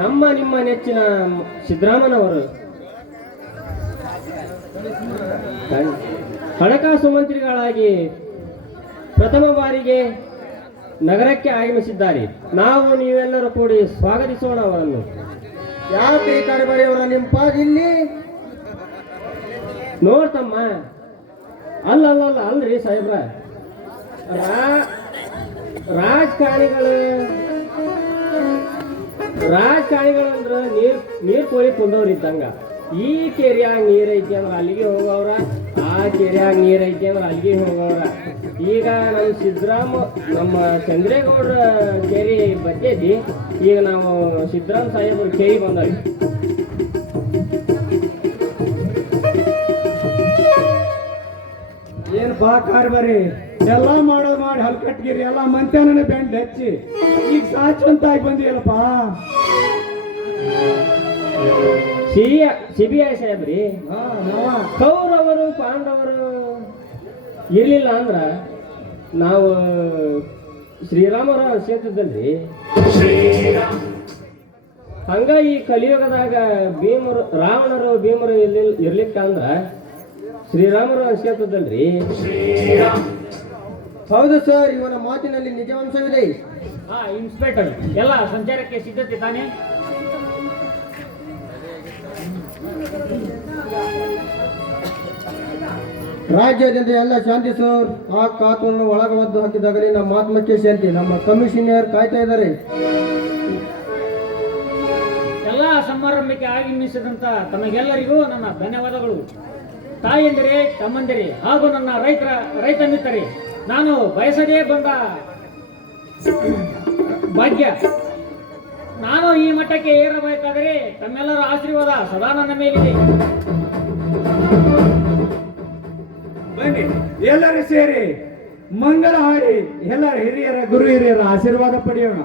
ನಮ್ಮ ನಿಮ್ಮ ನೆಚ್ಚಿನ ಸಿದ್ದರಾಮನವರು ಹಣಕಾಸು ಮಂತ್ರಿಗಳಾಗಿ ಪ್ರಥಮ ಬಾರಿಗೆ ನಗರಕ್ಕೆ ಆಗಮಿಸಿದ್ದಾರೆ. ನಾವು ನೀವೆಲ್ಲರೂ ಕೂಡಿ ಸ್ವಾಗತಿಸೋಣ ಅವರನ್ನು. ಯಾಕೆ ಕಡಬಡಿಯವರ ನಿಂಪಾಗಿಲ್ಲಿ ನೋಡ್ತಮ್ಮ, ಅಲ್ರಿ ಸಾಹೇಬ್ರ, ರಾಜಕಾರಣಿಗಳು ಅಂದ್ರ ನೀರ್ ಕೋಳಿ ಕುಂದವ್ರು ಇದ್ದಂಗ. ಈ ಕೆರೆಯಾಗ ನೀರ್ ಐತಿ ಅಂದ್ರ ಅಲ್ಲಿಗೆ ಹೋಗವ್ರ, ಆ ಕೆರೆಯಾಗ ನೀರ್ ಐತಿ ಅಂದ್ರ ಅಲ್ಲಿಗೆ ಹೋಗವ್ರ. ಈಗ ನಮ್ಮ ಚಂದ್ರೇಗೌಡ್ರ ಕೆರೆ ಬರ್ತೈತಿ, ಈಗ ನಾವು ಸಿದ್ದರಾಮ ಸಾಹೇಬ್ರ ಕೆರೆ ಬಂದವಿ. ಏನ್ ಬಾ ಕಾರ್ಬಾರಿ ಎಲ್ಲಾ ಮಾಡೋದು ಮಾಡಿ ಹಲ್ಕಟ್ಗಿರಿ ಎಲ್ಲಾ ಮಂತ್ಯಾನ ಬೆಂಡ್ ಹಚ್ಚಿ ಈಗ ಸಾಚುವಂತಾಗಿ ಬಂದಿಯಲ್ಲಪ್ಪ. ಸಿಬಿಐ ಸಾಹೇಬ್ರಿ, ಕೌರವರು ಪಾಂಡವರು ಇರ್ಲಿಲ್ಲ ಅಂದ್ರ ನಾವು ಶ್ರೀರಾಮರ ಕ್ಷೇತ್ರದಲ್ಲಿ ಹಂಗ ಈ ಕಲಿಯುಗದಾಗ ರಾವಣರು ಭೀಮರು ಇರ್ಲಿಕ್ಕ ಅಂದ್ರ ಶ್ರೀರಾಮರ ಕ್ಷೇತ್ರದಲ್ರಿ. ಹೌದು ಸರ್, ಇವನ ಮಾತಿನಲ್ಲಿ ನಿಜಾಂಶವಿದೆ. ಇನ್ಸ್ಪೆಕ್ಟರ್, ಎಲ್ಲ ಸಂಚಾರಕ್ಕೆ ಸಿದ್ಧತೆ ತಾನೆ? ರಾಜ್ಯಾದ್ಯಂತ ಎಲ್ಲ ಶಾಂತಿ ಸರ್. ಆ ಕಾತನ್ನು ಒಳಗವದ್ದು ಹಾಕಿದಾಗಲೇ ನಮ್ಮ ಆತ್ಮಕ್ಕೆ ಶಾಂತಿ. ನಮ್ಮ ಕಮಿಷನರ್ ಕಾಯ್ತಾ ಇದ್ದಾರೆ. ಎಲ್ಲ ಸಮಾರಂಭಕ್ಕೆ ಆಗಮಿಸಿದಂತ ತಮಗೆಲ್ಲರಿಗೂ ನನ್ನ ಧನ್ಯವಾದಗಳು. ತಾಯಂದಿರೇ, ತಮ್ಮಂದಿರೇ ಹಾಗೂ ನನ್ನ ರೈತ ಮಿತ್ರರೇ, ನಾನು ಬಯಸದೇ ಬಂದ ಭಾಗ್ಯ. ನಾನು ಈ ಮಟ್ಟಕ್ಕೆ ಏರಬೇಕಾದರೆ ತಮ್ಮೆಲ್ಲರ ಆಶೀರ್ವಾದ ಸದಾ ನನ್ನ ಮೇಲಿದೆ. ಬನ್ನಿ ಎಲ್ಲರೂ ಸೇರಿ ಮಂಗಳ ಹಾಡಿ ಎಲ್ಲ ಗುರು ಹಿರಿಯರ ಆಶೀರ್ವಾದ ಪಡೆಯೋಣ.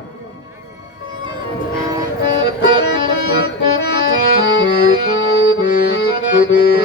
Thank you.